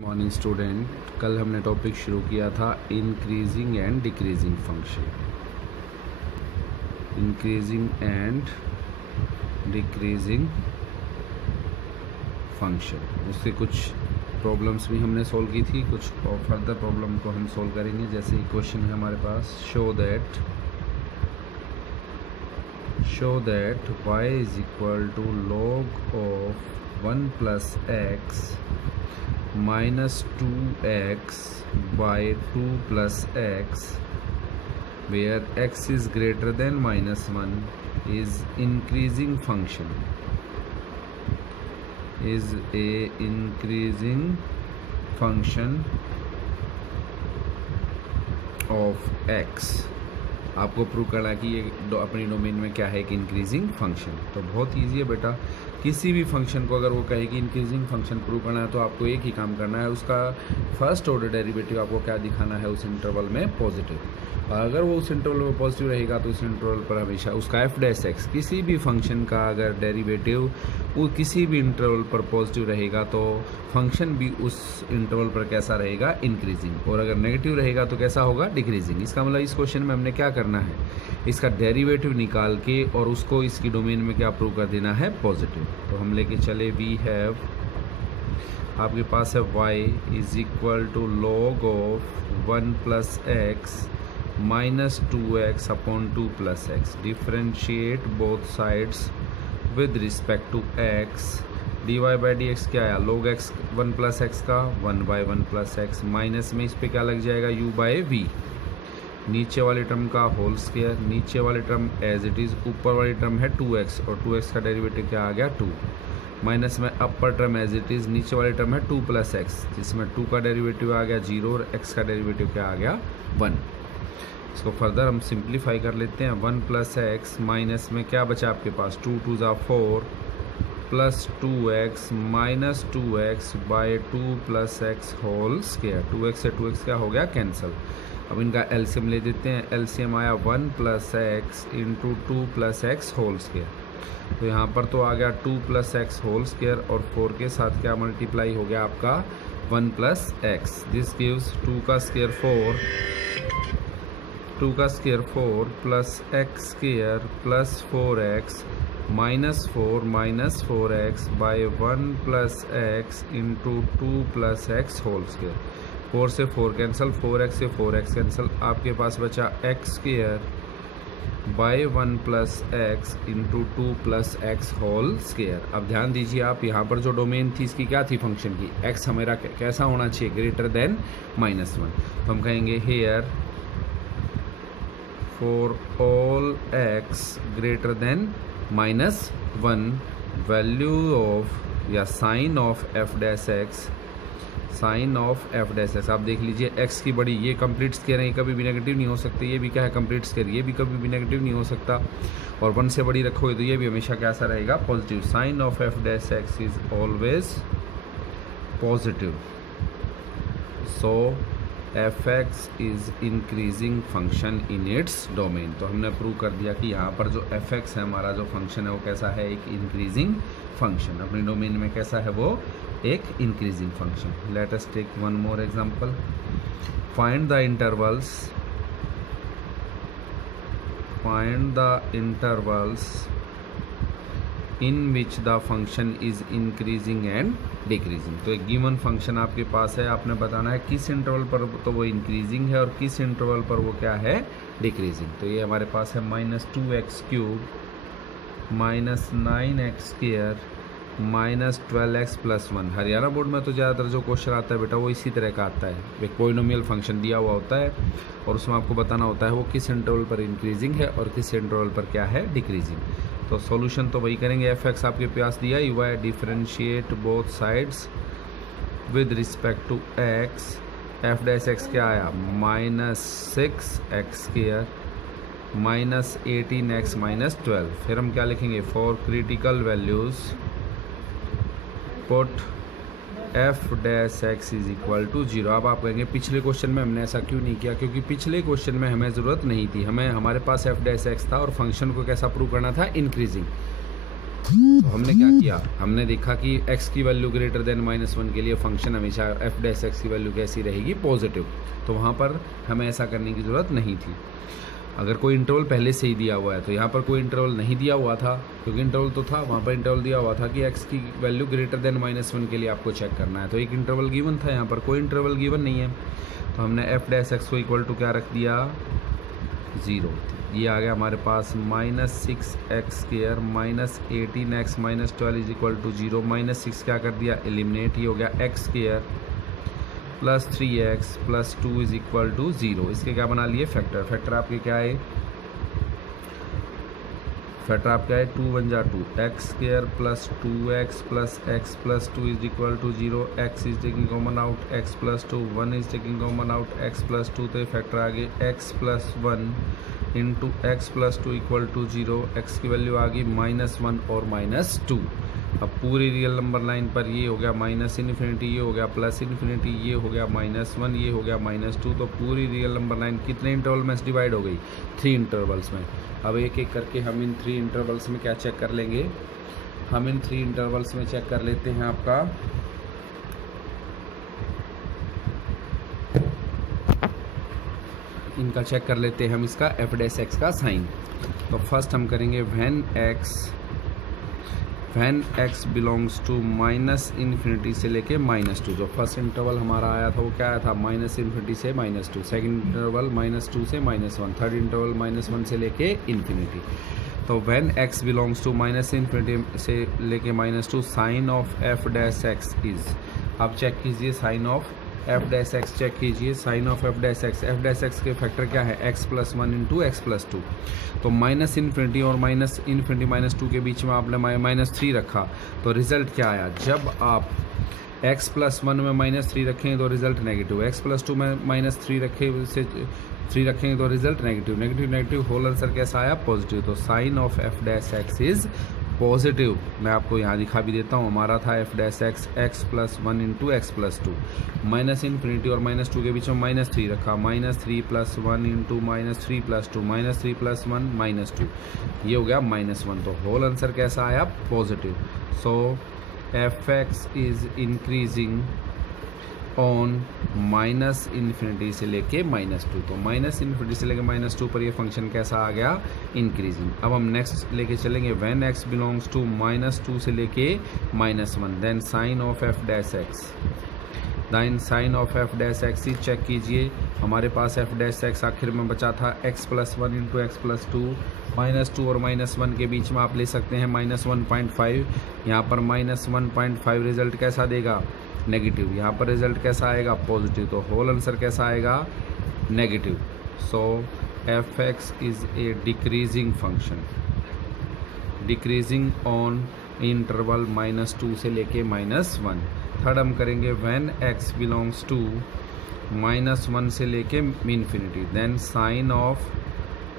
Morning student, कल हमने topic शुरू किया था increasing and decreasing function. Increasing and decreasing function, उससे कुछ प्रॉब्लम्स भी हमने सॉल्व की थी, कुछ और फर्दर प्रॉब्लम को हम सॉल्व करेंगे। जैसे क्वेश्चन है हमारे पास, show that y is equal to log of 1 plus x minus 2x by 2 plus x where x is greater than minus 1 is increasing function, is a increasing function of x। आपको prove करना है कि ये अपनी domain में क्या है, कि इंक्रीजिंग फंक्शन। तो बहुत ईजी है बेटा, किसी भी फंक्शन को अगर वो कहे कि इंक्रीजिंग फंक्शन प्रूव करना है तो आपको एक ही काम करना है, उसका फर्स्ट ऑर्डर डेरिवेटिव आपको क्या दिखाना है, उस इंटरवल में पॉजिटिव। और अगर वो उस इंटरवल में पॉजिटिव रहेगा तो उस इंटरवल पर हमेशा उसका एफ डैश एक्स, किसी भी फंक्शन का अगर डेरिवेटिव वो किसी भी इंटरवल पर पॉजिटिव रहेगा तो फंक्शन भी उस इंटरवल पर कैसा रहेगा, इंक्रीजिंग। और अगर नेगेटिव रहेगा तो कैसा होगा, डिक्रीजिंग। इसका मतलब इस क्वेश्चन में हमने क्या करना है, इसका डेरिवेटिव निकाल के और उसको इसकी डोमेन में क्या प्रूव कर देना है, पॉजिटिव। तो हम लेके चले, वी हैव, आपके पास है y is equal to log of 1 plus x minus 2x upon 2 plus x. Differentiate both sides with respect to x। dy by d x क्या आया, log x 1 प्लस एक्स का 1 बाई 1 प्लस एक्स, माइनस में इस पे क्या लग जाएगा, u by we. नीचे वाली टर्म का होल स्क्वायर, नीचे वाली टर्म एज इट इज़, ऊपर वाली टर्म है 2x और 2x का डेरिवेटिव क्या आ गया, 2। माइनस में upper term as it is, नीचे वाली टर्म है 2 प्लस एक्स, जिसमें 2 का डेरिवेटिव आ गया 0 और x का डेरिवेटिव क्या आ गया, 1। इसको फर्दर हम सिंप्लीफाई कर लेते हैं। 1 प्लस एक्स माइनस में क्या बचा आपके पास, 2 2 ज़ा 4 plus 2x minus 2x by 2 plus x whole square. 2x से 2x क्या हो गया, कैंसिल। अब इनका एलसीएम ले देते हैं, एलसीएम आया 1 plus x into 2 plus x whole square. तो यहाँ पर तो आ गया 2 प्लस एक्स होल स्क्वायर और 4 के साथ क्या मल्टीप्लाई हो गया आपका 1 प्लस एक्स। दिस गिव्स 2 का square 4 plus x square plus 4x minus 4x by 1 plus x into 2 plus x whole square. 4 से 4 कैंसिल, 4x से 4x कैंसिल, आपके पास बचा x square by 1 plus x into 2 plus x whole square. अब ध्यान दीजिए आप, यहाँ पर जो डोमेन थी इसकी क्या थी, फंक्शन की, x हमारा कैसा होना चाहिए, ग्रेटर देन -1। तो हम कहेंगे here for all x greater than -1 value of या sign of f dash x, sign of f dash x. आप देख लीजिए x की बड़ी, ये कंप्लीट स्क्वायर है, ये कभी भी नेगेटिव नहीं हो सकते, ये भी क्या है, कंप्लीट स्क्वायर, ये भी कभी भी नेगेटिव नहीं हो सकता। और 1 से बड़ी रखोगे तो ये भी हमेशा कैसा रहेगा, positive. Sign of f dash x is always positive, so f x is increasing function in its domain. तो हमने प्रूव कर दिया कि यहाँ पर जो एफ एक्स है हमारा जो फंक्शन है वो कैसा है, एक इंक्रीजिंग फंक्शन, अपनी डोमेन में कैसा है, वो एक increasing function. Let us take one more example. Find the intervals in which the function is increasing and decreasing. तो एक गिवन फंक्शन आपके पास है, आपने बताना है किस इंटरवल पर तो वो इंक्रीजिंग है और किस इंटरवल पर वो क्या है, डिक्रीजिंग। तो ये हमारे पास है -2x³ minus 9x square minus 12x plus 1। Haryana board में तो ज़्यादातर जो क्वेश्चन आता है बेटा वो इसी तरह का आता है, एक पॉलिनोमियल फंक्शन दिया हुआ होता है और उसमें आपको बताना होता है वो किस इंटरवल पर इंक्रीजिंग है और किस इंटरवल पर क्या है, डिक्रीजिंग। तो सॉल्यूशन तो वही करेंगे, एफ एक्स आपके पास दिया, you y differentiate both sides with respect to x. F dash x क्या आया, -6x square minus 18x minus 12। फिर हम क्या लिखेंगे, for critical values put f dash x is equal to 0। अब आप कहेंगे पिछले क्वेश्चन में हमने ऐसा क्यों नहीं किया, क्योंकि पिछले क्वेश्चन में हमें ज़रूरत नहीं थी, हमारे पास एफ डैश एक्स था और फंक्शन को कैसा प्रूव करना था, इंक्रीजिंग। तो हमने क्या किया, हमने देखा कि x की वैल्यू ग्रेटर देन -1 के लिए फंक्शन हमेशा f डैश x की वैल्यू कैसी रहेगी, पॉजिटिव। तो वहाँ पर हमें ऐसा करने की ज़रूरत नहीं थी। अगर कोई इंटरवल पहले से ही दिया हुआ है, तो यहाँ पर कोई इंटरवल नहीं दिया हुआ था, क्योंकि इंटरवल तो था, वहाँ पर इंटरवल दिया हुआ था कि x की वैल्यू ग्रेटर देन -1 के लिए आपको चेक करना है। तो एक इंटरवल गिवन था, यहाँ पर कोई इंटरवल गिवन नहीं है, तो हमने f डैश x को इक्वल टू क्या रख दिया, 0। ये आ गया हमारे पास -6x² -18x -12 is equal to 0। -6 क्या कर दिया, एलिमिनेट, ये हो गया x² plus 3x plus 2 is equal to 0। इसके क्या बना लिए, फैक्टर। फैक्टर आपके क्या है, फैक्टर आपका है 2 1 जा 2, x² plus 2x plus x plus 2 is equal to 0। x is taking common out, x plus 2, 1 is taking common out, x plus 2, तो फैक्टर आ गए x plus 1 into x plus 2 equal to 0। x की value आ गई -1 और -2। अब पूरी real number line पर ये हो गया -∞, ये हो गया +∞, ये हो गया -1, ये हो गया -2। तो पूरी रियल नंबर लाइन कितने इंटरवल में डिवाइड हो गई, 3 इंटरवल्स में। अब एक एक करके हम इन 3 इंटरवल्स में क्या चेक कर लेंगे, हम इन 3 इंटरवल्स में चेक कर लेते हैं आपका इनका चेक कर लेते हैं हम इसका f डैश x का साइन। तो फर्स्ट हम करेंगे व्हेन x बिलोंग्स टू -∞ से लेके -2। जो फर्स्ट इंटरवल हमारा आया था वो क्या आया था, -∞ से -2। सेकंड इंटरवल -2 से -1। थर्ड इंटरवल -1 से लेके ∞। तो व्हेन x बिलोंग्स टू -∞ से लेके -2 sign of f dash x is, अब चेक कीजिए sign of f dash x, check कीजिए sign of f dash x के फैक्टर क्या है, x plus 1 into x plus 2। तो -∞ और -∞ -2 के बीच में आपने -3 रखा, तो रिजल्ट क्या आया, जब आप x प्लस 1 में -3 रखें तो रिजल्ट नेगेटिव, x प्लस 2 में -3 रखें से 3 रखेंगे तो result negative, negative whole answer कैसा आया, पॉजिटिव। तो sign of f dash x is positive. मैं आपको यहाँ दिखा भी देता हूँ, हमारा था f dash x x plus 1 into x plus 2, -∞ और -2 के बीच में -3 रखा, -3 प्लस 1 इंटू -3 प्लस 2, -3 प्लस 1 -2, ये हो गया -1। तो होल आंसर कैसा आया, positive. So fx is increasing on -∞ से लेके -2। तो -∞ से लेके -2 पर ये फंक्शन कैसा आ गया, इंक्रीजिंग। अब हम नेक्स्ट लेके चलेंगे व्हेन x बिलोंग्स टू -2 से लेके -1, then sign of f dash x, then sign of f dash x ही चेक कीजिए। हमारे पास f डैश x आखिर में बचा था x plus 1 into x plus 2, -2 और -1 के बीच में आप ले सकते हैं -1.5। यहाँ पर -1.5 रिजल्ट कैसा देगा, नेगेटिव। यहाँ पर रिजल्ट कैसा आएगा, पॉजिटिव। तो होल आंसर कैसा आएगा, negative. So fx is a decreasing function, decreasing on interval -2 से लेके -1। थर्ड हम करेंगे व्हेन x बिलोंग्स टू -1 से लेके ∞, then sign of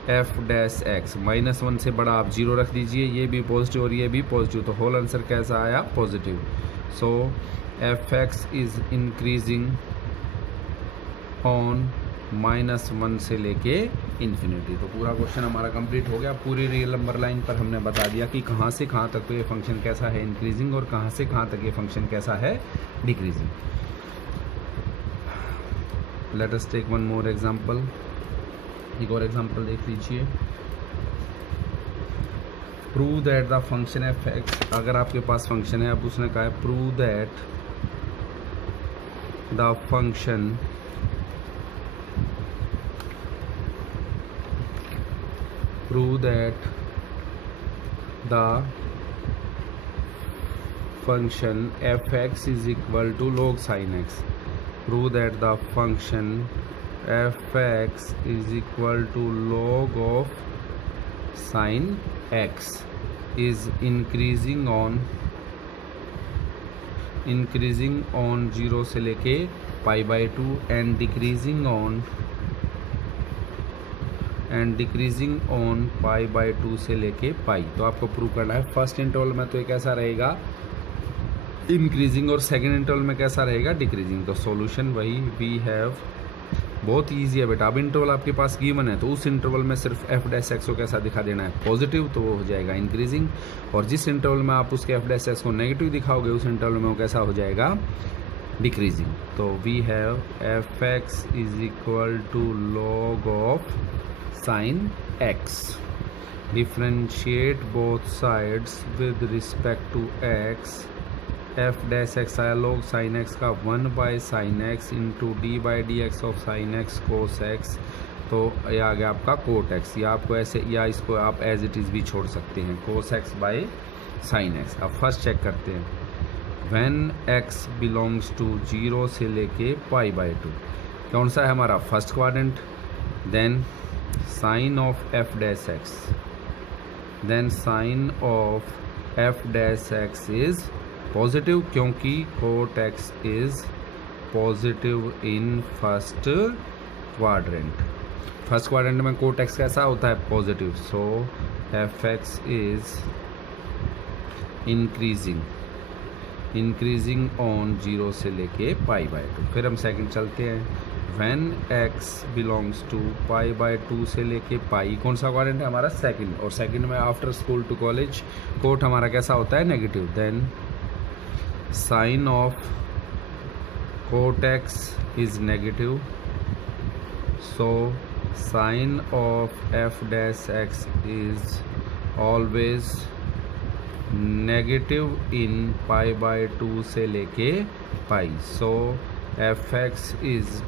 f dash x, -1 से बड़ा आप 0 रख दीजिए, ये भी पॉजिटिव और ये भी पॉजिटिव। तो होल आंसर कैसा आया, positive. So fx is increasing on -1 से लेके ∞। तो पूरा क्वेश्चन हमारा कंप्लीट हो गया। पूरी रियल नंबर लाइन पर हमने बता दिया कि कहाँ से कहाँ तक तो ये फंक्शन कैसा है, इंक्रीजिंग, और कहाँ से कहाँ तक ये फंक्शन कैसा है, decreasing. Let us take one more example. एक और एग्जांपल देख लीजिए। Prove that the function fx, अगर आपके पास फंक्शन है, अब उसने कहा है prove that the function fx is equal to log sin x. Prove that the function fx is equal to log of sin x is increasing on 0 से लेके π/2 and decreasing on π/2 से लेके पाई। तो आपको प्रूव करना है। फर्स्ट इंटरवल में तो ये कैसा रहेगा, इंक्रीजिंग, और सेकंड इंटरवल में कैसा रहेगा, डिक्रीजिंग। तो सॉल्यूशन वही, वी हैव बहुत ईजी है बेटा। अब इंटरवल आपके पास गिवन है तो उस इंटरवल में सिर्फ एफ डैश एक्स को कैसा दिखा देना है, पॉजिटिव, तो वो हो जाएगा इंक्रीजिंग। और जिस इंटरवल में आप उसके एफ डैश एक्स को नेगेटिव दिखाओगे उस इंटरवल में वो कैसा हो जाएगा, डिक्रीजिंग। तो we have f x is equal to log of sine x, differentiate both sides with respect to x, f dash x आया लॉग साइन एक्स का 1 by sine x into d by d x of sine x cos x, तो ये आ गया आपका cot x, या आपको ऐसे, या इसको आप एज इट इज़ भी छोड़ सकते हैं, cos x by sine x. अब फर्स्ट चेक करते हैं, व्हेन एक्स बिलोंग्स टू 0 से लेके पाई बाई 2, कौन सा है हमारा first quadrant, then sign of f dash x, then sign of f dash x is positive, क्योंकि cot x is positive in first quadrant. First quadrant में cot x कैसा होता है, positive, so f x is increasing on 0 से लेके पाई by 2। फिर हम second चलते हैं, when x belongs to pi by 2 से लेके पाई, कौन सा क्वाड्रेंट है हमारा, सेकंड, और सेकंड में after school to college cot हमारा कैसा होता है, negative, then sign of cot x is negative, so sign of f dash x is always negative in pi by 2 से लेके pi, so f x is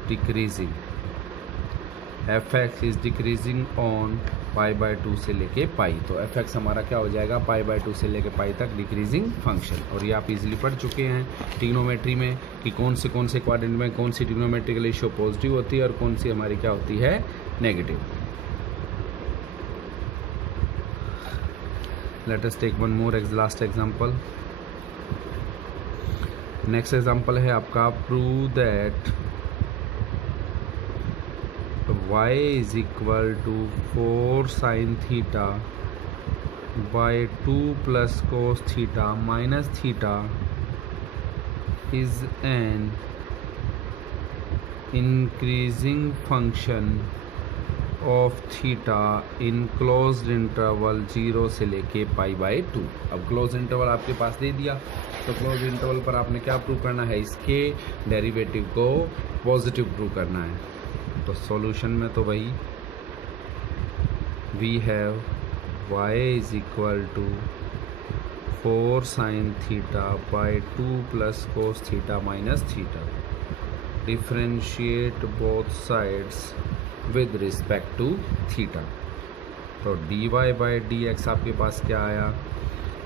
decreasing on pi by 2 से लेके पाई। तो F x हमारा क्या हो जाएगा, पाई by 2 से लेके पाई तक डिक्रीजिंग फंक्शन। और ये आप इजीली पढ़ चुके हैं ट्रिग्नोमेट्री में कि कौन से क्वाड्रेंट में कौन सी ट्रिग्नोमेट्रिकल रेशियो पॉजिटिव होती है और कौन सी हमारी क्या होती है, negative. Let us take one more last example. Next example है आपका, prove that y is equal to 4 sine theta by 2 plus cos theta minus theta is an increasing function of theta in closed interval 0 से लेके pi by 2। अब close interval आपके पास दे दिया, तो close interval पर आपने क्या प्रूव करना है, इसके डेरिवेटिव को पॉजिटिव प्रूव करना है। तो सॉल्यूशन में तो वही we have y is equal to 4 sine theta by 2 plus cos theta minus theta, differentiate both sides with respect to theta. तो dy बाई डी एक्स आपके पास क्या आया,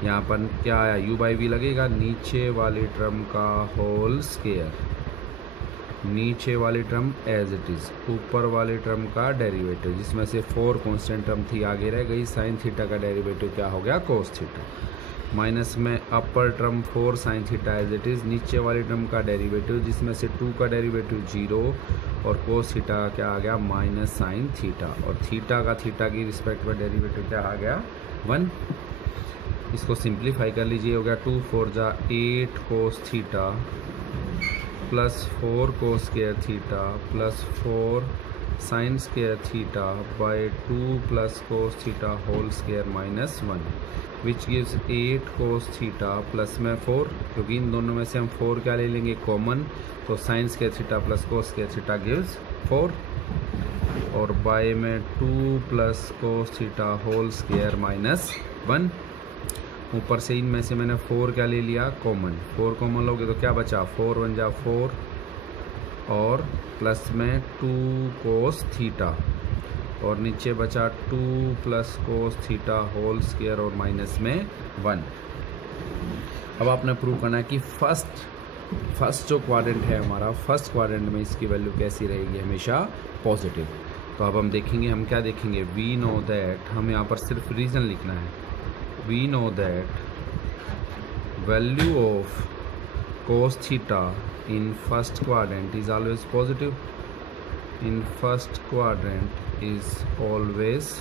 यहाँ पर क्या आया, u बाई वी लगेगा, नीचे वाली टर्म का होल स्क्वायर, नीचे वाली टर्म एज इट इज़, ऊपर वाली टर्म का डेरिवेटिव, जिसमें से 4 कांस्टेंट टर्म थी आगे रह गई, साइन थीटा का डेरिवेटिव क्या हो गया, कोस थीटा, माइनस में upper term 4 sine theta as it is, नीचे वाली टर्म का डेरिवेटिव जिसमें से 2 का डेरिवेटिव 0 और कोस थीटा का क्या आ गया, माइनस साइन थीटा, और थीटा की रिस्पेक्ट में डेरिवेटिव क्या आ गया, 1। इसको सिंप्लीफाई कर लीजिए, हो गया 2 4 जा 8 cos theta plus 4 cos square theta plus 4 sine square theta by 2 plus cos theta whole square minus 1, which gives 8 cos theta plus में 4, क्योंकि इन दोनों में से हम 4 क्या ले लेंगे कॉमन, तो sine square theta plus cos square theta gives 4, और बाई में 2 plus cos theta whole square minus 1। ऊपर से इनमें से मैंने 4 क्या ले लिया कॉमन, 4 कॉमन लोगे तो क्या बचा, 4 1 जा 4 और प्लस में 2 कोस थीटा, और नीचे बचा 2 plus cos theta whole square और माइनस में 1। अब आपने प्रूव करना है कि फर्स्ट जो क्वाड्रेंट है हमारा, फर्स्ट क्वाड्रेंट में इसकी वैल्यू कैसी रहेगी, हमेशा पॉजिटिव। तो अब हम देखेंगे, हम क्या देखेंगे, वी नो दैट, हम यहाँ पर सिर्फ रीज़न लिखना है, we know that value of cos theta in first quadrant is always positive, in first quadrant is always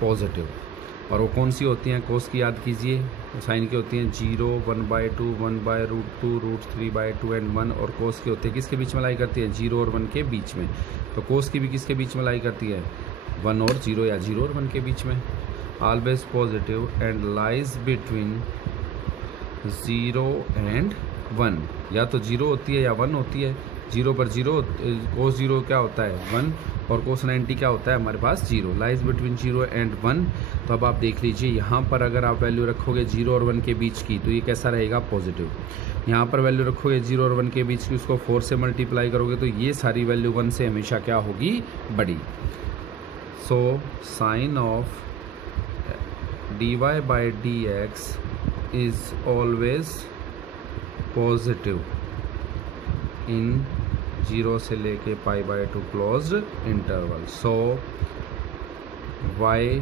positive, और वो कौन सी होती हैं? कोस की याद कीजिए, साइन की होती हैं 0, 1/2, 1/√2, √3/2 एंड 1। और कोस की होती है किसके बीच में लाई करती है? 0 और 1 के बीच में। तो कोस की भी किसके बीच में लाई करती है? 1 और 0 या 0 और 1 के बीच में। Always positive and lies between 0 and 1। या तो 0 होती है या 1 होती है। 0 पर 0, कोस 0 क्या होता है? 1, और कोस 90 क्या होता है हमारे पास? 0। Lies between 0 and 1। तो अब आप देख लीजिए यहाँ पर अगर आप वैल्यू रखोगे 0 और 1 के बीच की तो ये कैसा रहेगा? पॉजिटिव। यहाँ पर वैल्यू रखोगे 0 और 1 के बीच की, उसको 4 से मल्टीप्लाई करोगे तो ये सारी वैल्यू 1 से हमेशा क्या होगी? बड़ी। So sign of dy/dx is always positive in 0 से लेके π/2 closed interval. So y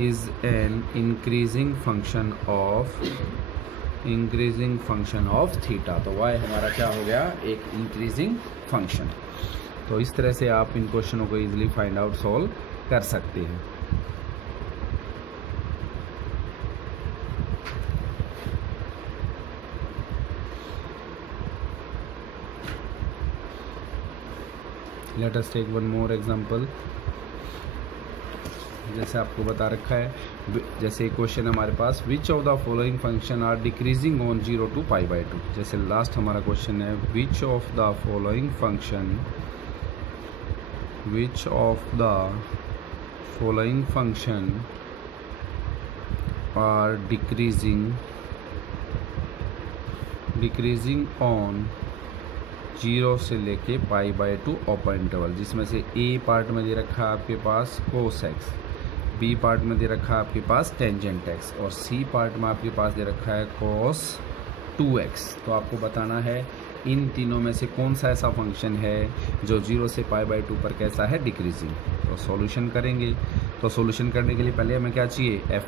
is an increasing function of theta. तो y हमारा क्या हो गया? एक इंक्रीजिंग फंक्शन। तो इस तरह से आप इन क्वेश्चनों को इजीली फाइंड आउट सॉल्व कर सकते हैं। Let us take one more example. जैसे आपको बता रखा है, जैसे क्वेश्चन हमारे पास which of the following function are decreasing on 0 to π/2। जैसे लास्ट हमारा क्वेश्चन है which of the following function are decreasing on 0 से लेके π/2 ओपन इंटरवल। जिसमें से ए पार्ट में दे रखा है आपके पास cos x, बी पार्ट में दे रखा है आपके पास टेंजेंट x, और सी पार्ट में आपके पास दे रखा है cos 2x। तो आपको बताना है इन तीनों में से कौन सा ऐसा फंक्शन है जो 0 से π/2 पर कैसा है? डिक्रीजिंग। तो सॉल्यूशन करेंगे। तो सॉल्यूशन करने के लिए पहले हमें क्या चाहिए? f